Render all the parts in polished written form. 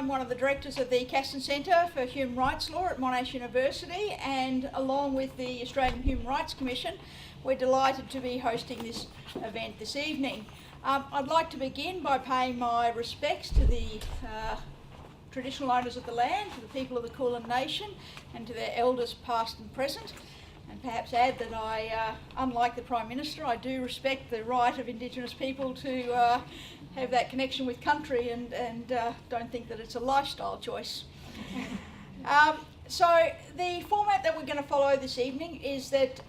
I'm one of the directors of the Castan Centre for Human Rights Law at Monash University, and along with the Australian Human Rights Commission, we're delighted to be hosting this event this evening. I'd like to begin by paying my respects to the traditional owners of the land, to the people of the Kulin Nation, and to their elders past and present. And perhaps add that I, unlike the Prime Minister, I do respect the right of Indigenous people to have that connection with country, and don't think that it's a lifestyle choice. So the format that we're going to follow this evening is that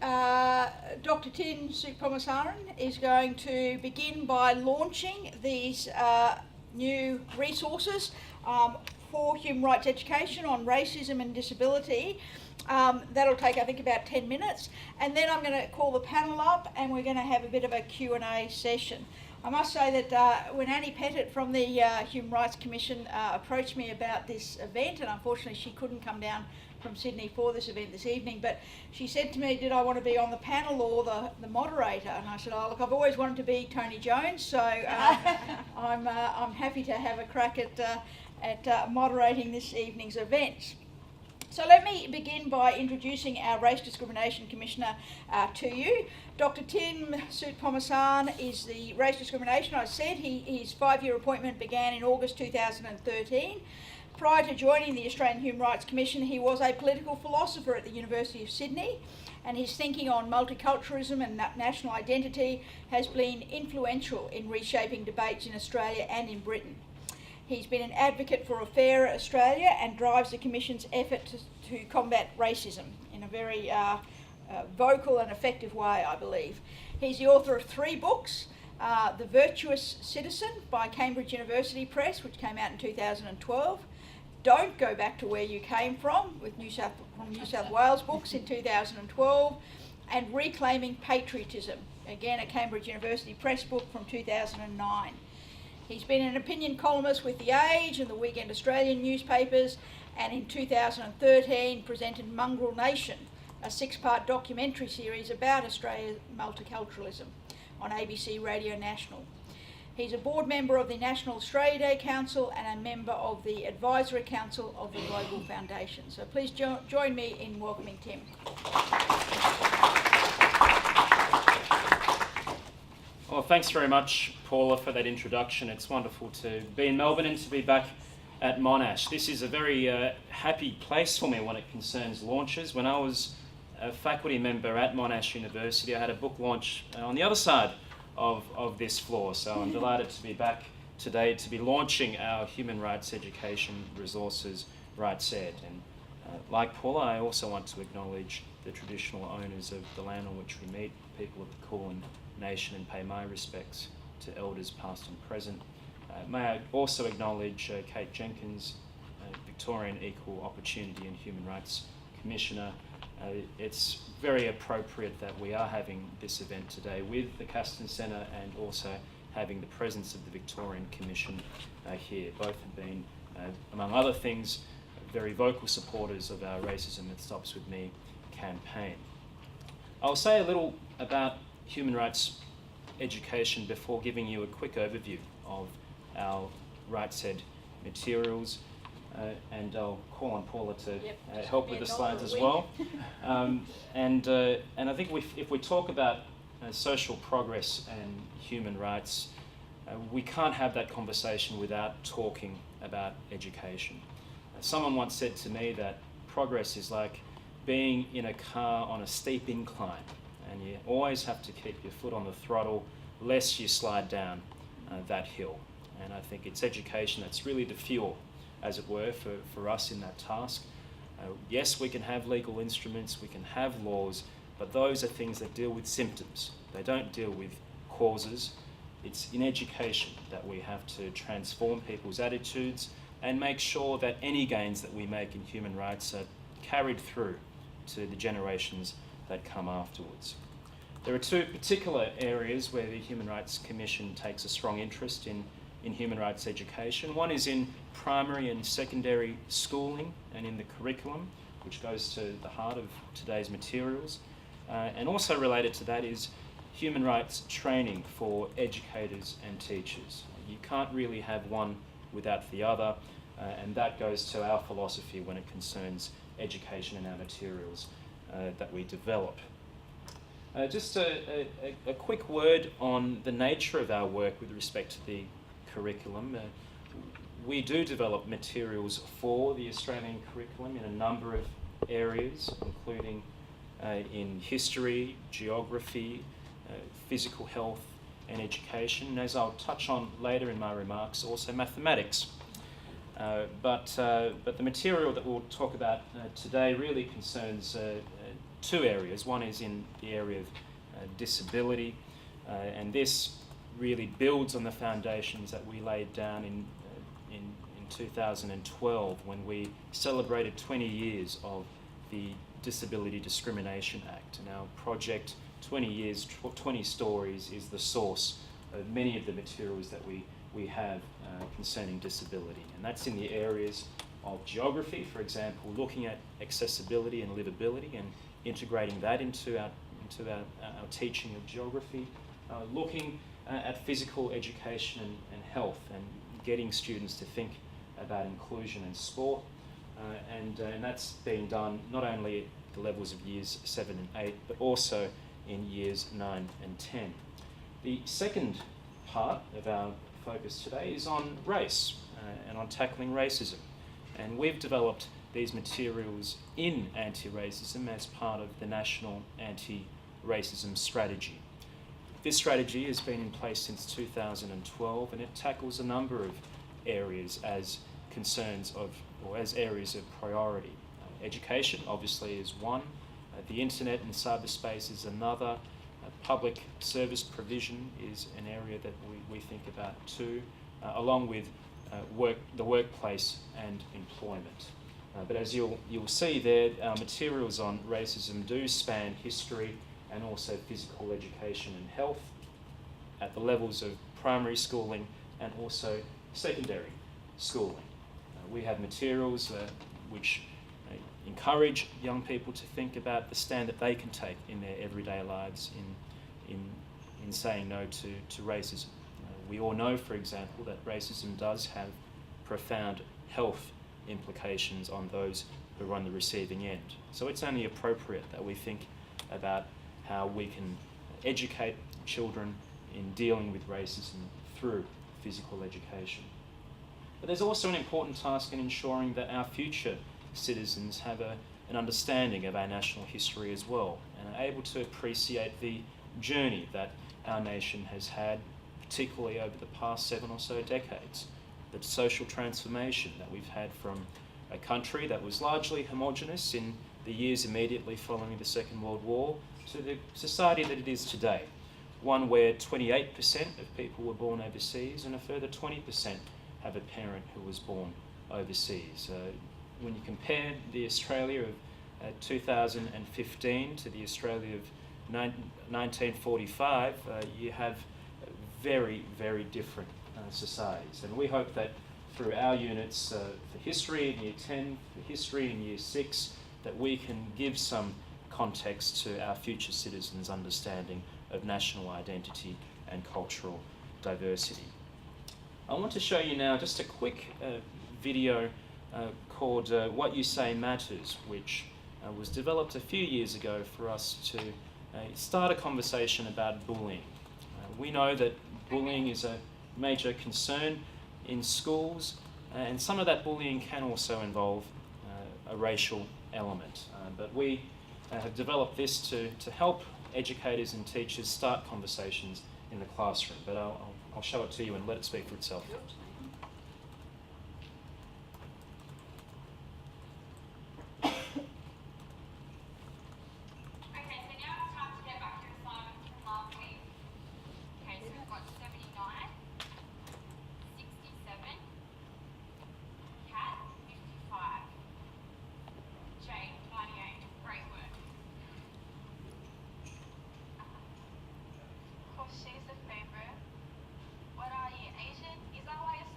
Dr. Soutphommasane is going to begin by launching these new resources for human rights education on racism and disability. That'll take, I think, about 10 minutes, and then I'm going to call the panel up and we're going to have a bit of a Q&A session. I must say that when Annie Pettit from the Human Rights Commission approached me about this event, and unfortunately she couldn't come down from Sydney for this event this evening, but she said to me, did I want to be on the panel or the moderator? And I said, oh look, I've always wanted to be Tony Jones, so I'm happy to have a crack at moderating this evening's event. So let me begin by introducing our Race Discrimination Commissioner to you. Dr. Soutphommasane is the Race Discrimination. I said his 5-year appointment began in August 2013. Prior to joining the Australian Human Rights Commission, he was a political philosopher at the University of Sydney, and his thinking on multiculturalism and national identity has been influential in reshaping debates in Australia and in Britain. He's been an advocate for a fairer Australia and drives the Commission's effort to combat racism in a very vocal and effective way, I believe. He's the author of 3 books, The Virtuous Citizen by Cambridge University Press, which came out in 2012, Don't Go Back to Where You Came From, with New South Wales Books in 2012, and Reclaiming Patriotism, again a Cambridge University Press book from 2009. He's been an opinion columnist with The Age and the Weekend Australian newspapers, and in 2013 presented Mongrel Nation, a 6-part documentary series about Australia's multiculturalism on ABC Radio National. He's a board member of the National Australia Day Council and a member of the Advisory Council of the Global Foundation. So please join me in welcoming Tim. Well, thanks very much, Paula, for that introduction. It's wonderful to be in Melbourne and to be back at Monash. This is a very happy place for me when it concerns launches. When I was a faculty member at Monash University, I had a book launch on the other side of this floor. So I'm delighted to be back today to be launching our Human Rights Education Resources Rights Ed. And like Paula, I also want to acknowledge the traditional owners of the land on which we meet, people of the Kulin Nation, and pay my respects to elders past and present. May I also acknowledge Kate Jenkins, Victorian Equal Opportunity and Human Rights Commissioner. It's very appropriate that we are having this event today with the Castan Centre and also having the presence of the Victorian Commission here. Both have been, among other things, very vocal supporters of our Racism It Stops With Me campaign. I'll say a little about human rights education before giving you a quick overview of our Rights Ed materials, and I'll call on Paula to help with the slides as well. And I think if we talk about social progress and human rights, we can't have that conversation without talking about education. Someone once said to me that progress is like being in a car on a steep incline, and you always have to keep your foot on the throttle lest you slide down that hill. And I think it's education that's really the fuel, as it were, for us in that task. Yes, we can have legal instruments, we can have laws, but those are things that deal with symptoms. They don't deal with causes. It's in education that we have to transform people's attitudes and make sure that any gains that we make in human rights are carried through to the generations that come afterwards. There are 2 particular areas where the Human Rights Commission takes a strong interest in human rights education. One is in primary and secondary schooling and in the curriculum, which goes to the heart of today's materials. And also related to that is human rights training for educators and teachers. You can't really have one without the other. and that goes to our philosophy when it concerns education and our materials that we develop. Just a quick word on the nature of our work with respect to the curriculum. We do develop materials for the Australian curriculum in a number of areas, including in history, geography, physical health and education, and as I'll touch on later in my remarks, also mathematics. But the material that we'll talk about today really concerns two areas. One is in the area of disability, and this really builds on the foundations that we laid down in 2012 when we celebrated 20 years of the Disability Discrimination Act. And our project, 20 years, 20 stories, is the source of many of the materials that we have concerning disability. And that's in the areas of geography, for example, looking at accessibility and livability and integrating that into our teaching of geography, looking at physical education and health, and getting students to think about inclusion and sport, and that's being done not only at the levels of years 7 and 8, but also in years 9 and 10. The second part of our focus today is on race and on tackling racism, and we've developed these materials in anti-racism as part of the National Anti-Racism Strategy. This strategy has been in place since 2012, and it tackles a number of areas as concerns of, or as areas of priority. Education obviously is one, the internet and cyberspace is another, public service provision is an area that we think about too, along with the workplace and employment. But as you'll see there, our materials on racism do span history and also physical education and health at the levels of primary schooling and also secondary schooling. We have materials which encourage young people to think about the stand that they can take in their everyday lives in saying no to racism. We all know, for example, that racism does have profound health implications on those who are on the receiving end. So it's only appropriate that we think about how we can educate children in dealing with racism through physical education. But there's also an important task in ensuring that our future citizens have an understanding of our national history as well, and are able to appreciate the journey that our nation has had, particularly over the past 7 or so decades. The social transformation that we've had from a country that was largely homogenous in the years immediately following the Second World War to the society that it is today, one where 28% of people were born overseas and a further 20% have a parent who was born overseas. When you compare the Australia of 2015 to the Australia of 1945, you have very, very different societies. And we hope that through our units for history in Year 10, for history in Year 6, that we can give some context to our future citizens' understanding of national identity and cultural diversity. I want to show you now just a quick video called What You Say Matters, which was developed a few years ago for us to start a conversation about bullying. We know that bullying is a major concern in schools, and some of that bullying can also involve a racial element. But we have developed this to help educators and teachers start conversations in the classroom. But I'll show it to you and let it speak for itself. She's a favorite. What are you, Asian? Is that why you're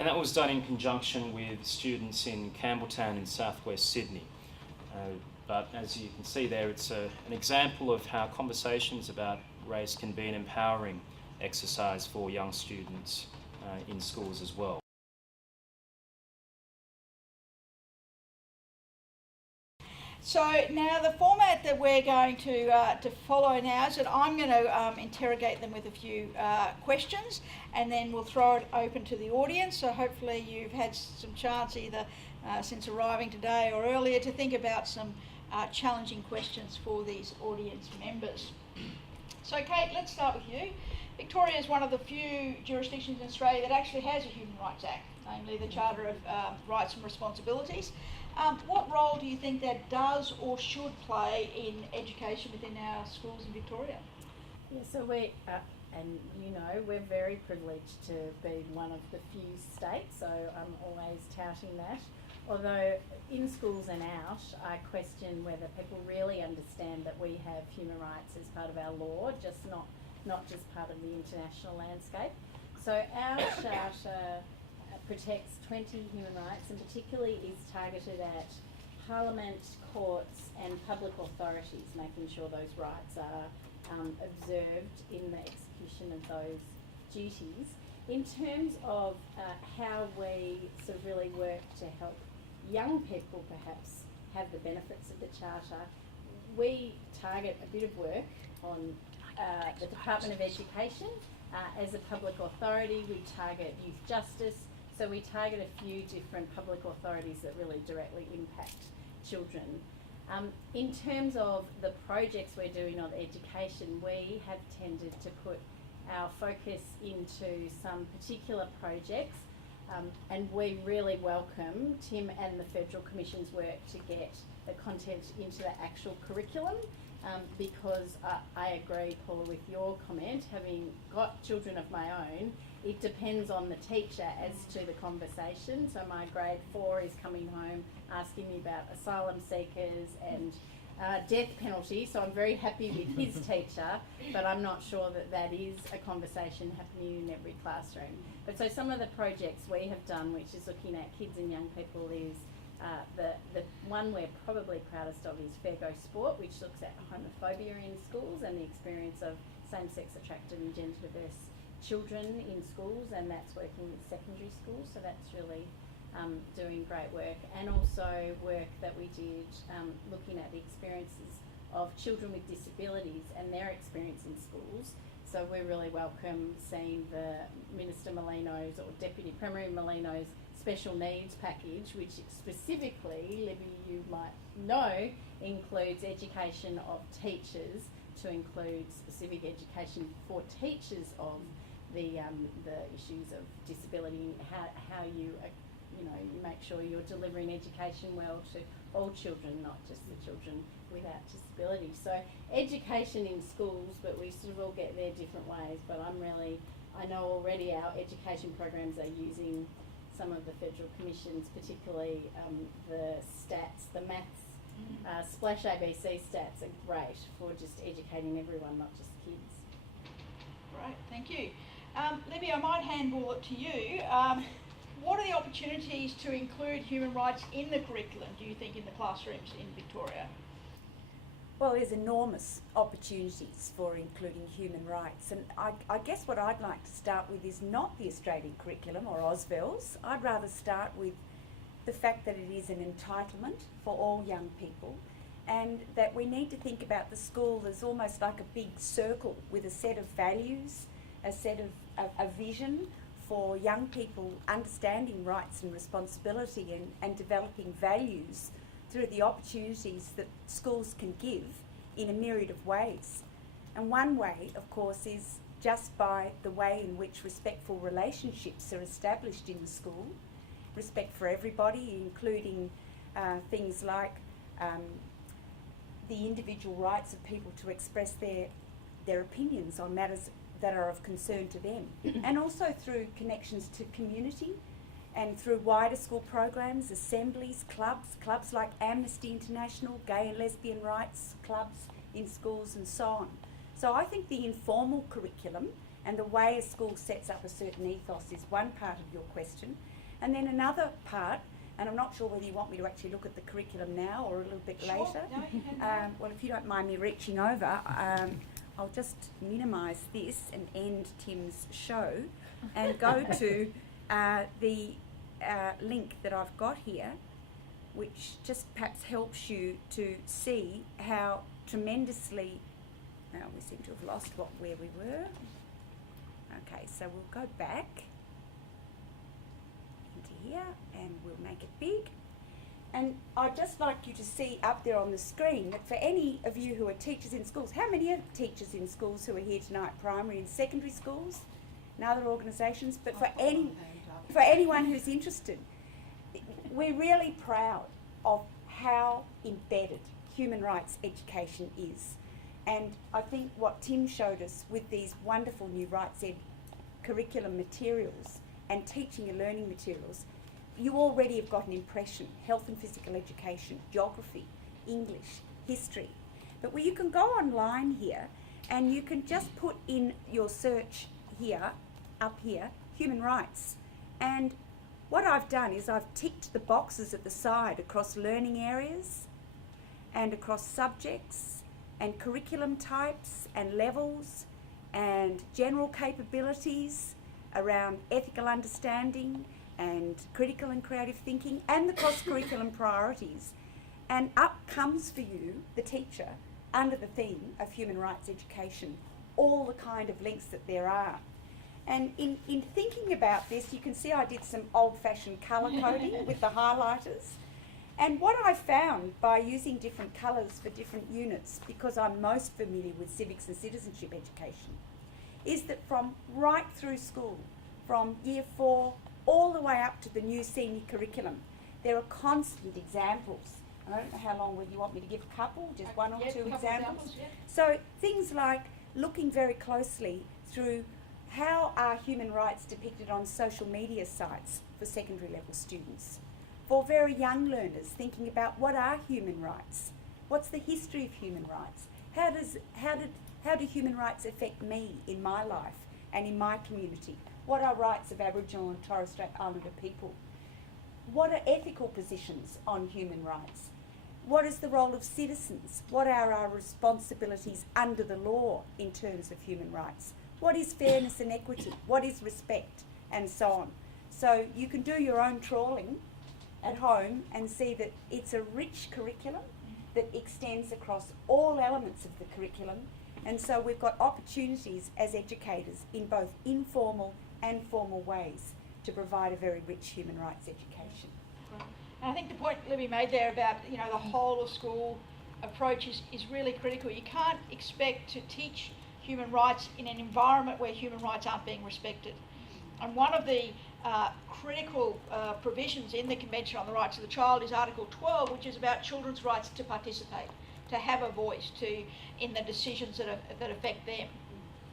And that was done in conjunction with students in Campbelltown in southwest Sydney. But as you can see there, it's an example of how conversations about race can be an empowering exercise for young students in schools as well. So now the format that we're going to follow now is that I'm going to interrogate them with a few questions, and then we'll throw it open to the audience. So hopefully you've had some chance either since arriving today or earlier to think about some challenging questions for these audience members. So Kate, let's start with you. Victoria is one of the few jurisdictions in Australia that actually has a Human Rights Act, namely the Charter of Rights and Responsibilities. What role do you think that does or should play in education within our schools in Victoria? Yeah, so we, and you know, we're very privileged to be one of the few states, so I'm always touting that. Although in schools and out, I question whether people really understand that we have human rights as part of our law, just not just part of the international landscape. So our charter protects 20 human rights, and particularly is targeted at Parliament, courts and public authorities, making sure those rights are observed in the execution of those duties. In terms of how we sort of really work to help young people perhaps have the benefits of the Charter, we target a bit of work on the Department of Education. As a public authority, we target youth justice, so we target a few different public authorities that really directly impact children. In terms of the projects we're doing on education, we have tended to put our focus into some particular projects, and we really welcome Tim and the Federal Commission's work to get the content into the actual curriculum, because I agree, Paula, with your comment. Having got children of my own, it depends on the teacher as to the conversation. So my grade 4 is coming home asking me about asylum seekers and death penalty, so I'm very happy with his teacher, but I'm not sure that that is a conversation happening in every classroom. But so some of the projects we have done, which is looking at kids and young people, is the one we're probably proudest of is Fair Go Sport, which looks at homophobia in schools and the experience of same-sex attracted and gender diverse children in schools, and that's working with secondary schools, so that's really doing great work. And also work that we did looking at the experiences of children with disabilities and their experience in schools. So we really welcome seeing the Minister Molino's, or Deputy Premier Molino's, special needs package, which specifically, Libby, you might know, includes education of teachers, to include specific education for teachers of the issues of disability, how you make sure you're delivering education well to all children, not just the children without disability. So education in schools, but we sort of all get there different ways. But I know already our education programs are using some of the Federal Commission's, particularly the stats, the maths, Splash ABC stats are great for just educating everyone, not just kids. Great, thank you. Libby, I might handball it to you. What are the opportunities to include human rights in the curriculum, do you think, in the classrooms in Victoria? Well, there's enormous opportunities for including human rights, and I guess what I'd like to start with is not the Australian curriculum or AUSVELS. I'd rather start with the fact that it is an entitlement for all young people, and that we need to think about the school as almost like a big circle with a set of values, a set of a vision for young people understanding rights and responsibility, and developing values through the opportunities that schools can give in a myriad of ways. And one way, of course, is just by the way in which respectful relationships are established in the school, respect for everybody, including things like the individual rights of people to express their opinions on matters that are of concern to them, and also through connections to community and through wider school programs, assemblies, clubs like Amnesty International, gay and lesbian rights clubs in schools and so on. So I think the informal curriculum And the way a school sets up a certain ethos is one part of your question. And then another part, and I'm not sure whether you want me to actually look at the curriculum now or a little bit Sure. later. No, you can. Well, if you don't mind me reaching over, I'll just minimise this and end Tim's show and go to the link that I've got here, which just perhaps helps you to see how tremendously, now we seem to have lost where we were. Okay, so we'll go back into here and we'll make it big. And I'd just like you to see up there on the screen that for any of you who are teachers in schools, how many are teachers in schools who are here tonight, primary and secondary schools and other organisations? But for anyone who's interested, we're really proud of how embedded human rights education is. And I think what Tim showed us with these wonderful new rights ed curriculum materials and teaching and learning materials, you already have got an impression: health and physical education, geography, English, history. But where you can go online here and you can just put in your search here, up here, human rights. And what I've done is I've ticked the boxes at the side across learning areas and across subjects and curriculum types and levels and general capabilities around ethical understanding and critical and creative thinking and the cross-curriculum priorities. And up comes for you, the teacher, under the theme of human rights education, all the kind of links that there are. And in thinking about this, you can see I did some old-fashioned colour coding with the highlighters. And what I found by using different colours for different units, because I'm most familiar with civics and citizenship education, is that from right through school, from year 4 all the way up to the new senior curriculum, there are constant examples. And I don't know how long, whether you want me to give a couple, just one or two examples. Yeah. So things like looking very closely through how are human rights depicted on social media sites for secondary level students. For very young learners, thinking about what are human rights? What's the history of human rights? How do human rights affect me in my life and in my community? What are rights of Aboriginal and Torres Strait Islander people? What are ethical positions on human rights? What is the role of citizens? What are our responsibilities under the law in terms of human rights? What is fairness and equity? What is respect? And so on. So you can do your own trawling at home and see that it's a rich curriculum that extends across all elements of the curriculum. And so we've got opportunities as educators in both informal and formal ways to provide a very rich human rights education. And I think the point Libby made there about, the whole of school approach is really critical. You can't expect to teach human rights in an environment where human rights aren't being respected. And one of the critical provisions in the Convention on the Rights of the Child is Article 12, which is about children's rights to participate, to have a voice in the decisions that affect them.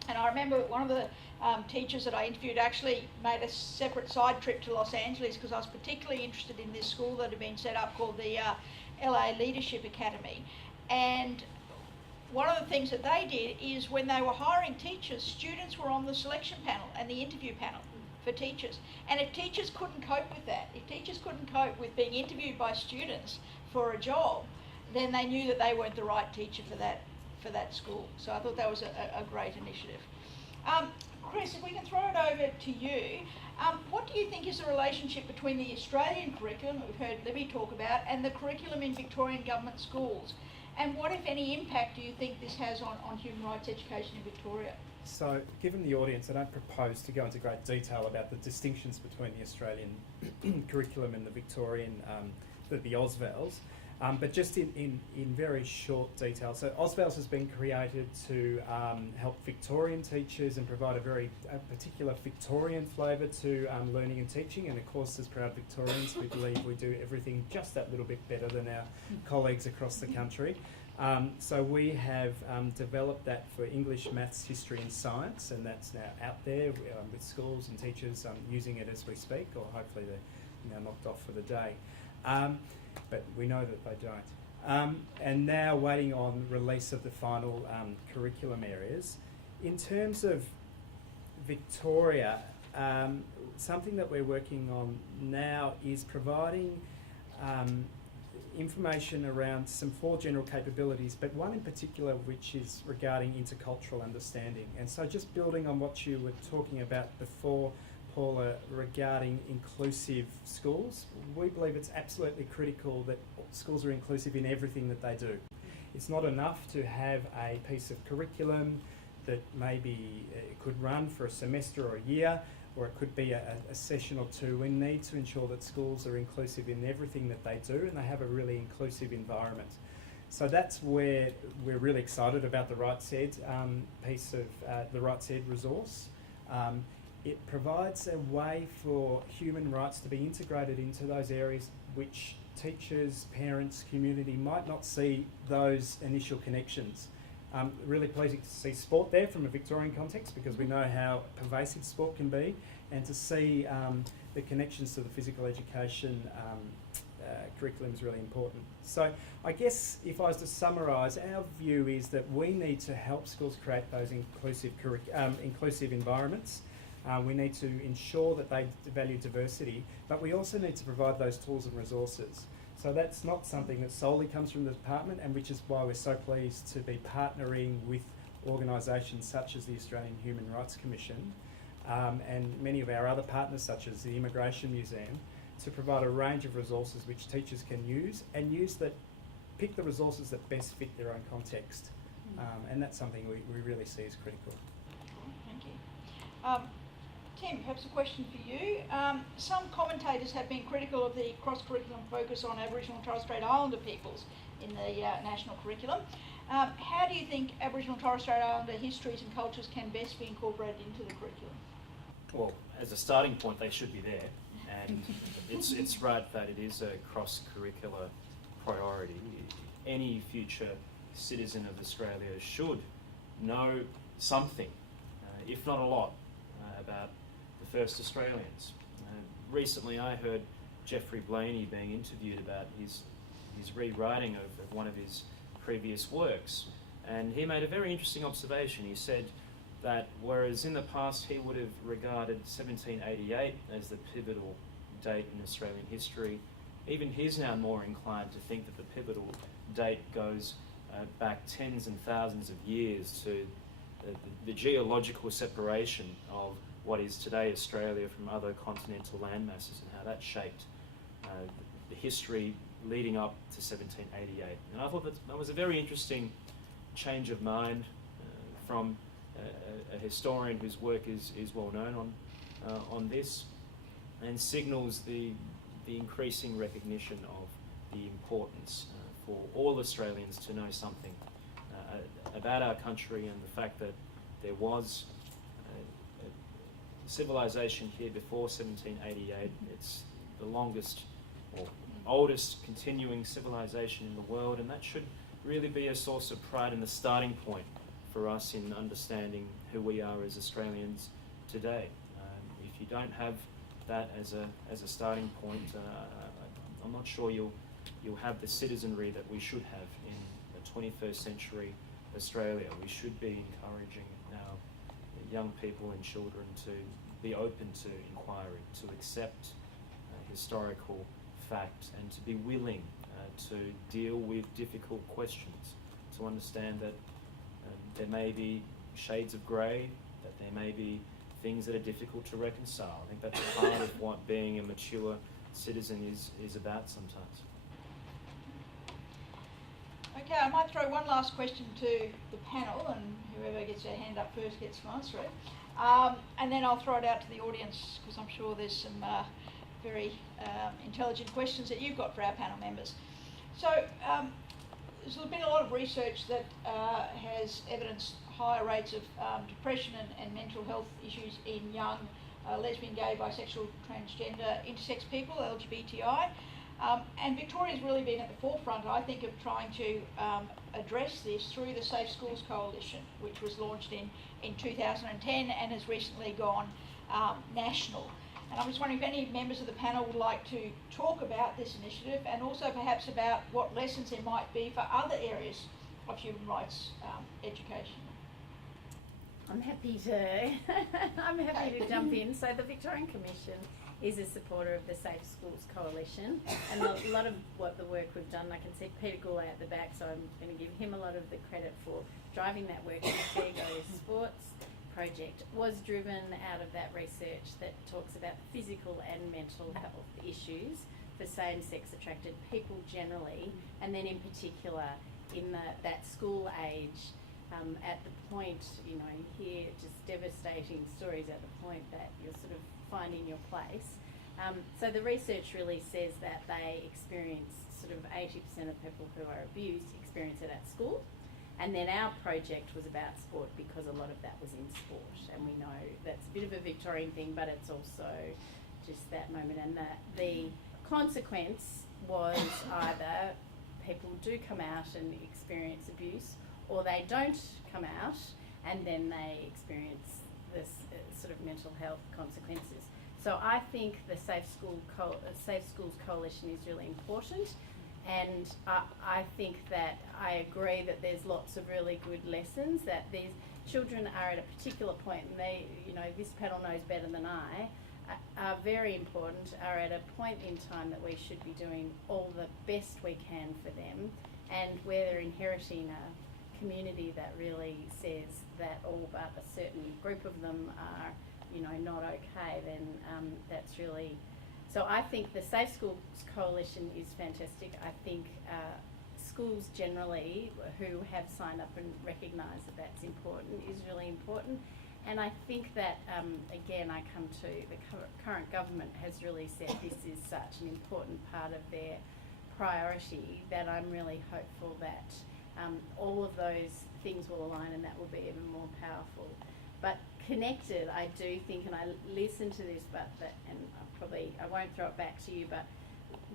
And I remember one of the teachers that I interviewed actually made a separate side trip to Los Angeles because I was particularly interested in this school that had been set up called the LA Leadership Academy. And one of the things that they did is when they were hiring teachers, students were on the selection panel and the interview panel for teachers. And if teachers couldn't cope with that, if teachers couldn't cope with being interviewed by students for a job, then they knew that they weren't the right teacher for that school. So I thought that was a great initiative. Chris, if we can throw it over to you, what do you think is the relationship between the Australian curriculum that we've heard Libby talk about and the curriculum in Victorian government schools? And what, if any, impact do you think this has on human rights education in Victoria? So, given the audience, I don't propose to go into great detail about the distinctions between the Australian curriculum and the Victorian, the AusVals, but just in very short detail. So, AusVals has been created to help Victorian teachers and provide a particular Victorian flavour to learning and teaching. And of course, as proud Victorians, we believe we do everything just that little bit better than our colleagues across the country. So we have developed that for English, Maths, History and Science, and that's now out there with schools and teachers using it as we speak, or hopefully they're knocked off for the day. But we know that they don't. And now waiting on release of the final curriculum areas. In terms of Victoria, something that we're working on now is providing information around some 4 general capabilities, but one in particular which is regarding intercultural understanding. And so just building on what you were talking about before, Paula, regarding inclusive schools, we believe it's absolutely critical that schools are inclusive in everything that they do. It's not enough to have a piece of curriculum that maybe could run for a semester or a year, or it could be a session or 2. We need to ensure that schools are inclusive in everything that they do and they have a really inclusive environment. So that's where we're really excited about the Rights Ed piece of the Rights Ed resource. It provides a way for human rights to be integrated into those areas which teachers, parents, community might not see those initial connections. Really pleasing to see sport there from a Victorian context, because we know how pervasive sport can be, and to see the connections to the physical education curriculum is really important. So I guess if I was to summarise, our view is that we need to help schools create those inclusive environments. We need to ensure that they value diversity, but we also need to provide those tools and resources. So that's not something that solely comes from the department, and which is why we're so pleased to be partnering with organisations such as the Australian Human Rights Commission and many of our other partners such as the Immigration Museum, to provide a range of resources which teachers can use, and pick the resources that best fit their own context. And that's something we really see as critical. Thank you. Tim, perhaps a question for you. Some commentators have been critical of the cross-curriculum focus on Aboriginal and Torres Strait Islander peoples in the national curriculum. How do you think Aboriginal and Torres Strait Islander histories and cultures can best be incorporated into the curriculum? Well, as a starting point, they should be there, and it's right that it is a cross-curricular priority. Any future citizen of Australia should know something, if not a lot, about the first Australians. Recently I heard Geoffrey Blaney being interviewed about his rewriting of one of his previous works, and he made a very interesting observation. He said that whereas in the past he would have regarded 1788 as the pivotal date in Australian history, even he's now more inclined to think that the pivotal date goes back tens and thousands of years to the geological separation of what is today Australia from other continental landmasses, and how that shaped the history leading up to 1788. And I thought that was a very interesting change of mind from a historian whose work is well known on this, and signals the increasing recognition of the importance for all Australians to know something about our country, and the fact that there was civilization here before 1788. It's the longest or oldest continuing civilization in the world, and that should really be a source of pride and the starting point for us in understanding who we are as Australians today. If you don't have that as a starting point, I'm not sure you'll have the citizenry that we should have in the 21st century Australia. We should be encouraging our young people and children to be open to inquiry, to accept historical fact, and to be willing to deal with difficult questions, to understand that there may be shades of grey, that there may be things that are difficult to reconcile. I think that's part of what being a mature citizen is about sometimes. Okay, I might throw one last question to the panel, and whoever gets their hand up first gets to answer it. And then I'll throw it out to the audience, because I'm sure there's some very intelligent questions that you've got for our panel members. So there's been a lot of research that has evidenced higher rates of depression and mental health issues in young lesbian, gay, bisexual, transgender, intersex people, LGBTI. And Victoria's really been at the forefront, I think, of trying to address this through the Safe Schools Coalition, which was launched in 2010 and has recently gone national. And I'm just wondering if any members of the panel would like to talk about this initiative, and also perhaps about what lessons there might be for other areas of human rights education. I'm happy to jump in. So the Victorian Commission is a supporter of the Safe Schools Coalition, and a lot of what the work we've done, I can see Peter Goulet at the back, so I'm going to give him a lot of the credit for driving that work. The Fair Go Sports project was driven out of that research that talks about physical and mental health issues for same-sex attracted people generally, and then in particular in that school age, at the point, you know, you hear just devastating stories at the point that you're sort of finding your place. So the research really says that they experience sort of 80% of people who are abused experience it at school. And then our project was about sport because a lot of that was in sport. And we know that's a bit of a Victorian thing, but it's also just that moment. And the consequence was either people do come out and experience abuse, or they don't come out and then they experience this sort of mental health consequences. So I think the Safe Schools Coalition is really important, and I think that I agree that there's lots of really good lessons that these children are at a particular point, and they, you know, this panel knows better than I, are very important, are at a point in time that we should be doing all the best we can for them, and where they're inheriting a community that really says that all but a certain group of them are, you know, not okay, then that's really... So I think the Safe Schools Coalition is fantastic. I think schools generally who have signed up and recognise that that's important is really important. And I think that, again, I come to the current government has really said this is such an important part of their priority that I'm really hopeful that all of those things will align and that will be even more powerful. But connected, I do think, and I listen to this, and I won't throw it back to you, but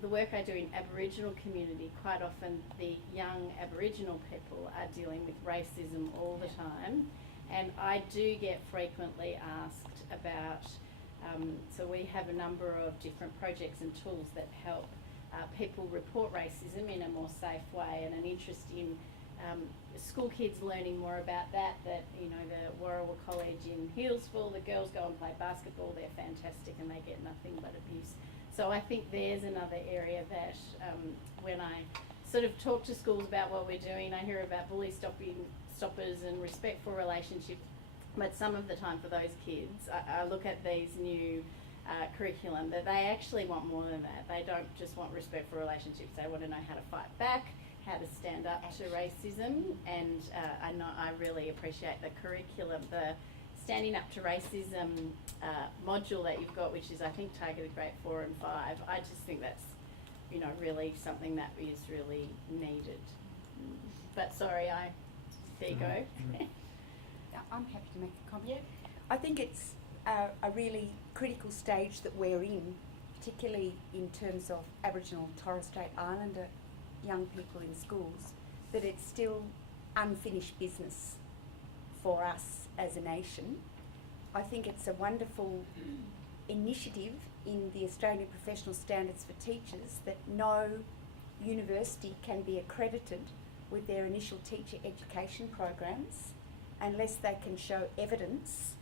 the work I do in Aboriginal community, quite often the young Aboriginal people are dealing with racism all the time. And I do get frequently asked about, so we have a number of different projects and tools that help people report racism in a more safe way, and an interest in school kids learning more about that, you know, the Warrawa College in Healesville, the girls go and play basketball, they're fantastic and they get nothing but abuse. So I think there's another area that when I sort of talk to schools about what we're doing, I hear about bully stoppers and respectful relationships, but some of the time for those kids, I look at these new curriculum that they actually want more than that. They don't just want respectful relationships, they want to know how to fight back, how to stand up to racism, and I really appreciate the curriculum, the Standing Up to Racism module that you've got, which is I think targeted grade 4 and 5. I just think that's, you know, really something that is really needed. But sorry, there you go. I'm happy to make a comment. Yeah. I think it's a really critical stage that we're in, particularly in terms of Aboriginal and Torres Strait Islander young people in schools, that it's still unfinished business for us as a nation. I think it's a wonderful initiative in the Australian Professional Standards for Teachers that no university can be accredited with their initial teacher education programs unless they can show evidence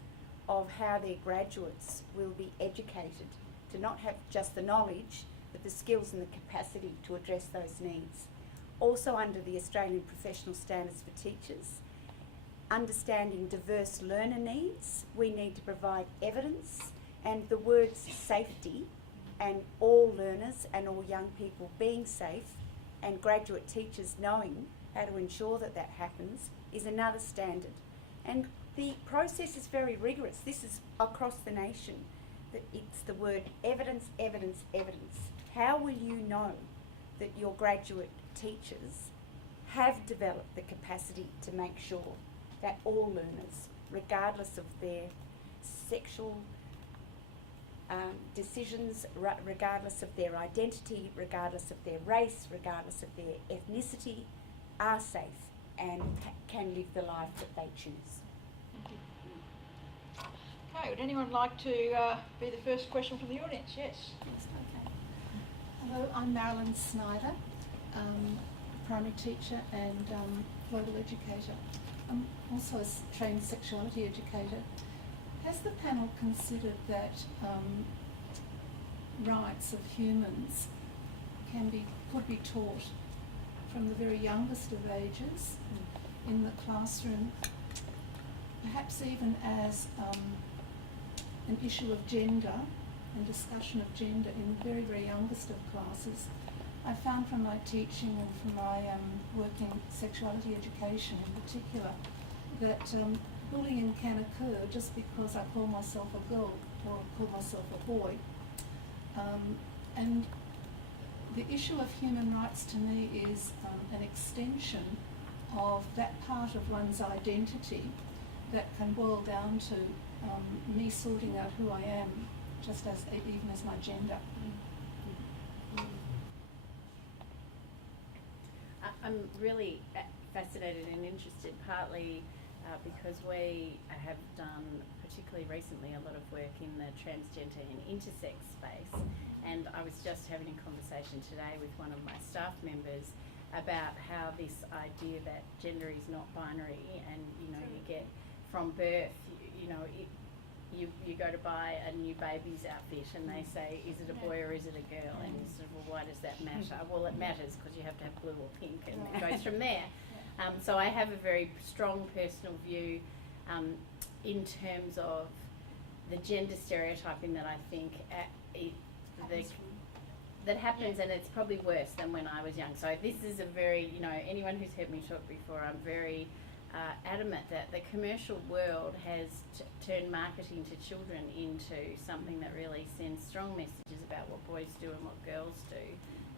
of how their graduates will be educated to not have just the knowledge but the skills and the capacity to address those needs. Also under the Australian Professional Standards for Teachers, understanding diverse learner needs, we need to provide evidence, and the words safety and all learners and all young people being safe and graduate teachers knowing how to ensure that that happens is another standard. And the process is very rigorous. This is across the nation. It's the word evidence, evidence, evidence. How will you know that your graduate teachers have developed the capacity to make sure that all learners, regardless of their sexual decisions, regardless of their identity, regardless of their race, regardless of their ethnicity, are safe and can live the life that they choose? Okay, would anyone like to be the first question from the audience? Yes. Yes, okay. Hello, I'm Marilyn Snyder, primary teacher and global educator. I'm also a trained sexuality educator. Has the panel considered that rights of humans could be taught from the very youngest of ages in the classroom, perhaps even as an issue of gender and discussion of gender in the very, very youngest of classes? I found from my teaching and from my work in sexuality education in particular that bullying can occur just because I call myself a girl or call myself a boy. And the issue of human rights to me is an extension of that part of one's identity that can boil down to me sorting out who I am, just as even as my gender. I'm really fascinated and interested, partly because we have done, particularly recently, a lot of work in the transgender and intersex space. And I was just having a conversation today with one of my staff members about how this idea that gender is not binary, and you get from birth, you go to buy a new baby's outfit and they say, is it a boy or is it a girl? And you sort of, well, why does that matter? Well, it matters because you have to have blue or pink, and it goes from there. So I have a very strong personal view in terms of the gender stereotyping that I think that happens, and it's probably worse than when I was young. So this is a very, anyone who's heard me talk before, I'm very adamant that the commercial world has turned marketing to children into something that really sends strong messages about what boys do and what girls do.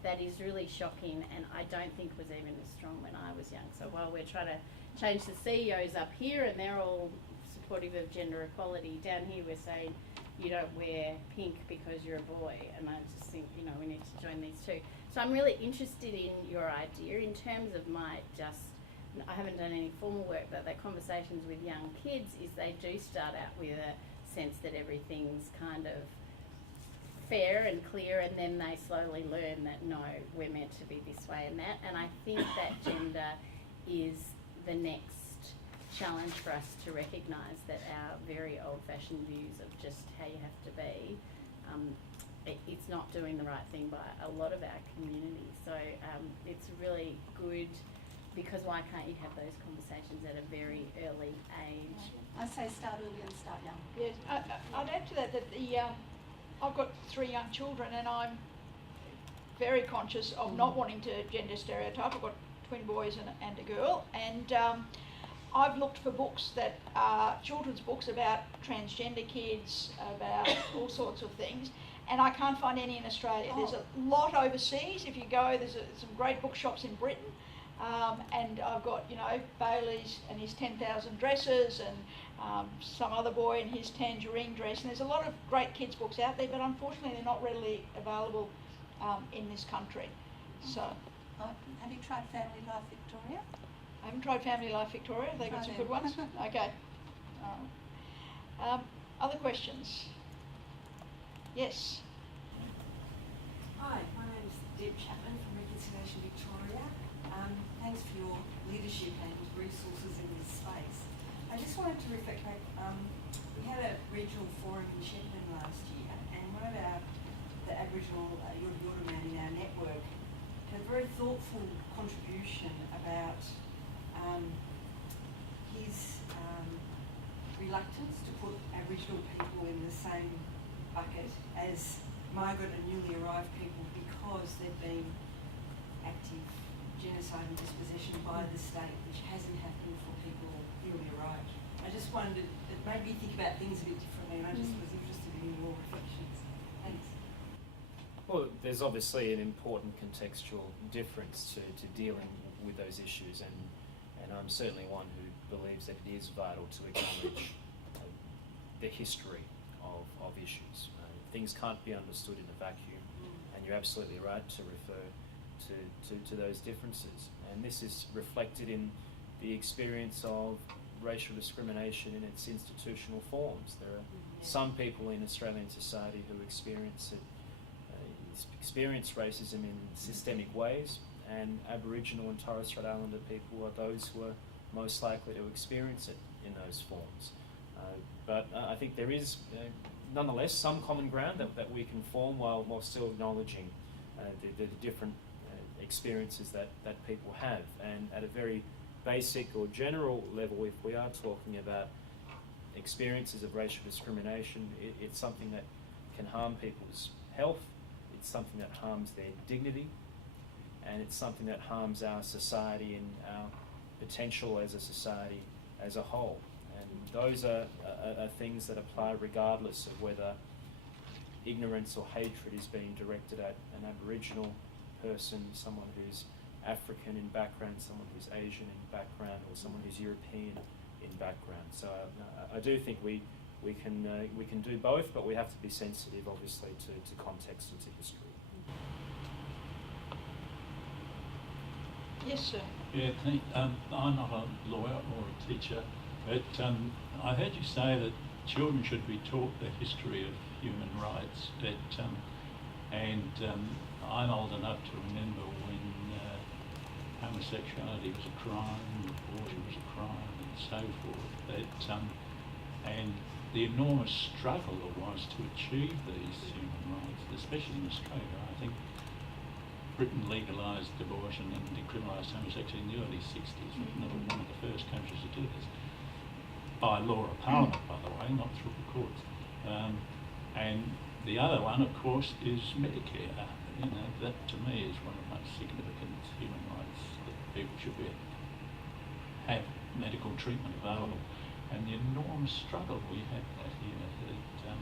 That is really shocking, and I don't think was even as strong when I was young. So while we're trying to change the CEOs up here and they're all supportive of gender equality, down here we're saying you don't wear pink because you're a boy, and I just think we need to join these two. So I'm really interested in your idea in terms of I haven't done any formal work, but the conversations with young kids is they do start out with a sense that everything's kind of fair and clear, and then they slowly learn that no, we're meant to be this way and that. And I think that gender is the next challenge for us to recognise that our very old-fashioned views of just how you have to be, it's not doing the right thing by a lot of our community. So it's really good, because why can't you have those conversations at a very early age? I say start early and start young. Yes, I'd add to that I've got 3 young children, and I'm very conscious of not wanting to gender stereotype. I've got twin boys and a girl, and I've looked for books that are children's books about transgender kids, about all sorts of things, and I can't find any in Australia. There's a lot overseas. If you go, there's some great bookshops in Britain, and I've got Bailey's and his 10,000 dresses, and some other boy in his tangerine dress, and there's a lot of great kids books out there, but unfortunately they're not readily available in this country. So, have you tried Family Life Victoria? I haven't tried Family Life Victoria. Have they got some good ones? Okay. Other questions? Yes. Hi, my name is Deb Chapman from Reconciliation Victoria. Thanks for your leadership and resources in this space. I just wanted to reflect back. We had a regional forum in Shetland last year, and one of the Aboriginal Yorta man in our network had a very thoughtful contribution about his reluctance to put Aboriginal people in the same bucket as migrant and newly arrived people, because they've been active genocide and dispossession by the state, which hasn't happened for people newly arrived. I just wondered, it made me think about things a bit differently, and I just was interested in your reflections. Thanks. Well, there's obviously an important contextual difference to dealing with those issues, and I'm certainly one who believes that it is vital to acknowledge the history of issues. Things can't be understood in a vacuum, and you're absolutely right to refer to those differences. And this is reflected in the experience of racial discrimination in its institutional forms. There are some people in Australian society who experience racism in systemic ways, and Aboriginal and Torres Strait Islander people are those who are most likely to experience it in those forms. But I think there is, nonetheless, some common ground that we can form while still acknowledging the different experiences that people have. And at a very basic or general level, if we are talking about experiences of racial discrimination, it's something that can harm people's health, it's something that harms their dignity, and it's something that harms our society and our potential as a society as a whole. And those are things that apply regardless of whether ignorance or hatred is being directed at an Aboriginal person, someone who's African in background, someone who's Asian in background, or someone who's European in background. So I do think we can do both, but we have to be sensitive, obviously, to context and to history. Yes, sir. Yeah, I'm not a lawyer or a teacher, but I heard you say that children should be taught the history of human rights. And I'm old enough to remember when homosexuality was a crime, abortion was a crime, and so forth. And the enormous struggle there was to achieve these human rights, especially in Australia. I think Britain legalised abortion and decriminalised homosexuality in the early 60s. We were one of the first countries to do this. By law of Parliament, by the way, not through the courts. And the other one, of course, is Medicare. That to me is one of the most significant human rights, that people should have medical treatment available. And the enormous struggle we had that here, that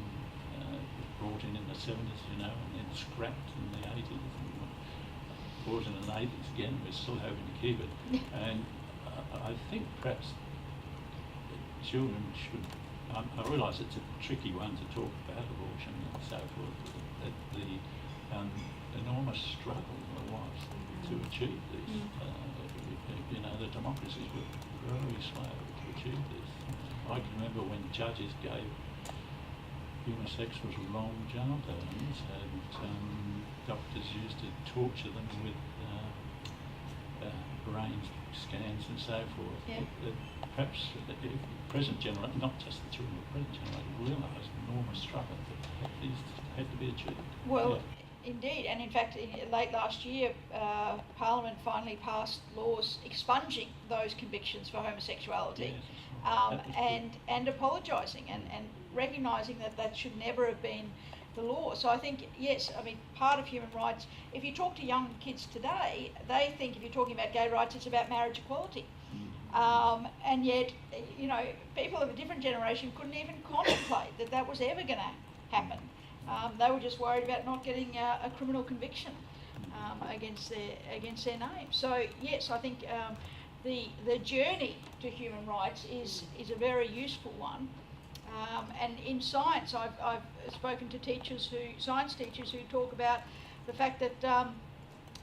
was brought in the 70s, and then scrapped in the 80s, and brought in the 80s again. We're still hoping to keep it. And I think perhaps children should, I realise it's a tricky one to talk about, abortion and so forth, that the enormous struggle there was to achieve this. The democracies were very slow to achieve this. I can remember when judges gave homosexuals long jail terms, and doctors used to torture them with brain scans and so forth. Yeah. Perhaps if the present generation, not just the children of the present generation, realise the enormous struggle that these had to be achieved. Well, indeed, and in fact, late last year, Parliament finally passed laws expunging those convictions for homosexuality, and apologising and recognising that should never have been the law. So I think, yes, I mean, part of human rights, if you talk to young kids today, they think if you're talking about gay rights, it's about marriage equality. And yet, people of a different generation couldn't even contemplate that was ever going to happen. They were just worried about not getting a criminal conviction against their name. So yes, I think the journey to human rights is a very useful one. And in science, I've spoken to science teachers who talk about the fact that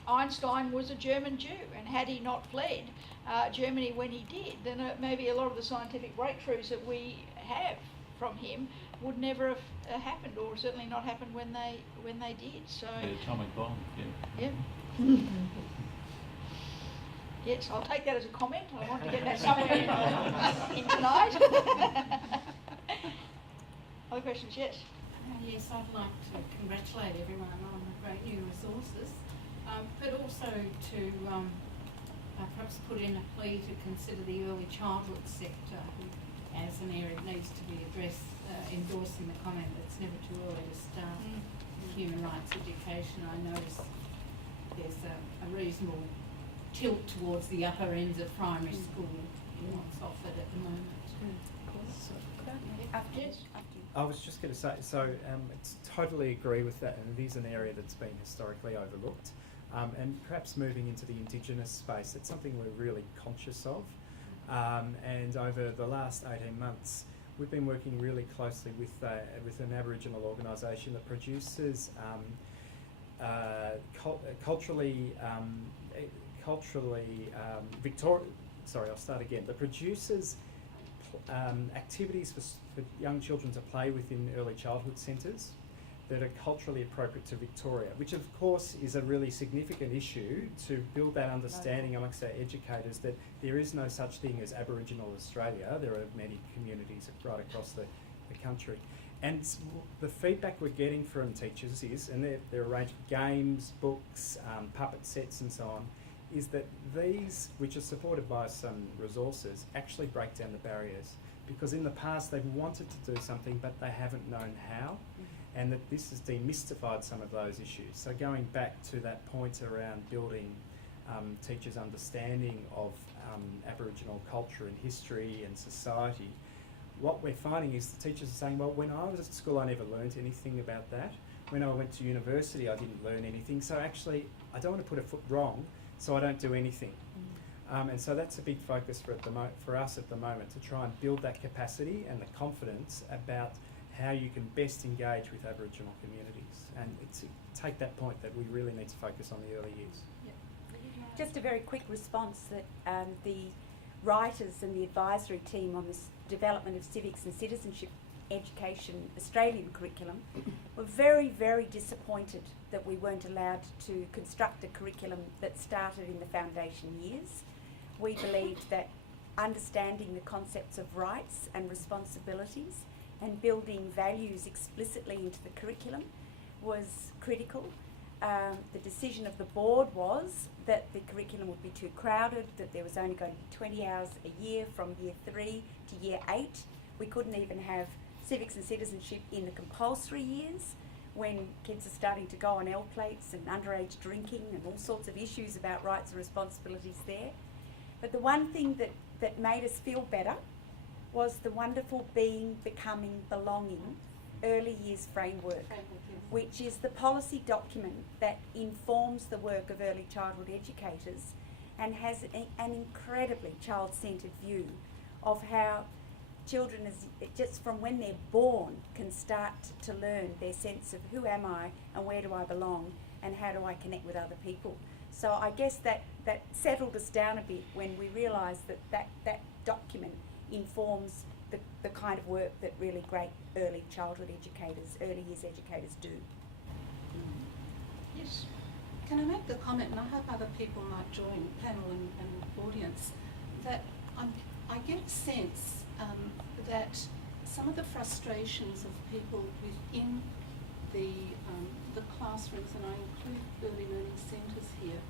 Einstein was a German Jew, and had he not fled Germany when he did, then maybe a lot of the scientific breakthroughs that we have from him would never have happened, or certainly not happened when they did. So the atomic bomb. Yeah. Yes, I'll take that as a comment. I want to get that somewhere in tonight. Other questions? Yes. Yes, I'd like to congratulate everyone on the great new resources, but also to perhaps put in a plea to consider the early childhood sector as an area that needs to be addressed, endorsing the comment that it's never too early to start human rights education. I notice there's a reasonable tilt towards the upper ends of primary school in what's offered at the moment. I was just going to say, totally agree with that, and it is an area that's been historically overlooked. And perhaps moving into the Indigenous space, it's something we're really conscious of. And over the last 18 months, we've been working really closely with an Aboriginal organisation that produces that produces activities for young children to play within early childhood centres, that are culturally appropriate to Victoria, which of course is a really significant issue to build that understanding amongst our educators that there is no such thing as Aboriginal Australia. There are many communities right across the country. And the feedback we're getting from teachers is, and they're a range of games, books, puppet sets and so on, is that these, which are supported by some resources, actually break down the barriers. Because in the past they've wanted to do something but they haven't known how, and that this has demystified some of those issues. So going back to that point around building teachers' understanding of Aboriginal culture and history and society, what we're finding is the teachers are saying, well, when I was at school I never learnt anything about that. When I went to university I didn't learn anything, so actually I don't want to put a foot wrong, so I don't do anything. And so that's a big focus for us at the moment, to try and build that capacity and the confidence about how you can best engage with Aboriginal communities. And it's take that point that we really need to focus on the early years. Just a very quick response that the writers and the advisory team on this development of civics and citizenship education Australian curriculum were very, very disappointed that we weren't allowed to construct a curriculum that started in the foundation years. We believed that understanding the concepts of rights and responsibilities and building values explicitly into the curriculum was critical. The decision of the board was that the curriculum would be too crowded, that there was only going to be 20 hours a year from year 3 to year 8. We couldn't even have civics and citizenship in the compulsory years when kids are starting to go on L plates and underage drinking and all sorts of issues about rights and responsibilities there. But the one thing that made us feel better was the wonderful being, becoming, belonging early years framework, which is the policy document that informs the work of early childhood educators and has an incredibly child-centred view of how children, just from when they're born, can start to learn their sense of who am I and where do I belong and how do I connect with other people. So I guess that settled us down a bit when we realised that document informs the kind of work that really great early childhood educators, early years educators do. Yes. Can I make the comment, and I hope other people might join, panel and audience, that I get a sense that some of the frustrations of people within the classrooms, and I include early learning centres here,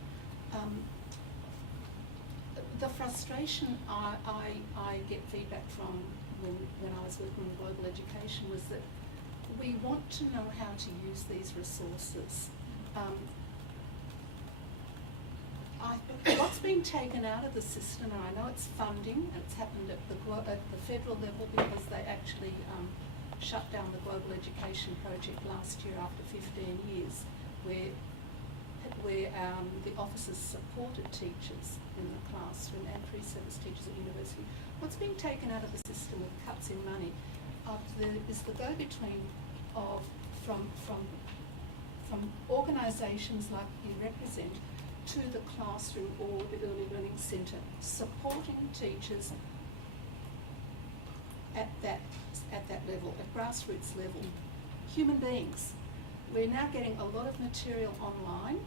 the frustration I get feedback from when I was working in global education was that we want to know how to use these resources. What's been taken out of the system, and I know it's funding, and it's happened at the federal level because they actually shut down the Global Education Project last year after 15 years, where the officers supported teachers in the classroom and pre-service teachers at university. What's being taken out of the system with cuts in money is the go-between from organisations like you represent to the classroom or the early learning centre, supporting teachers at that level, at grassroots level. Human beings. We're now getting a lot of material online.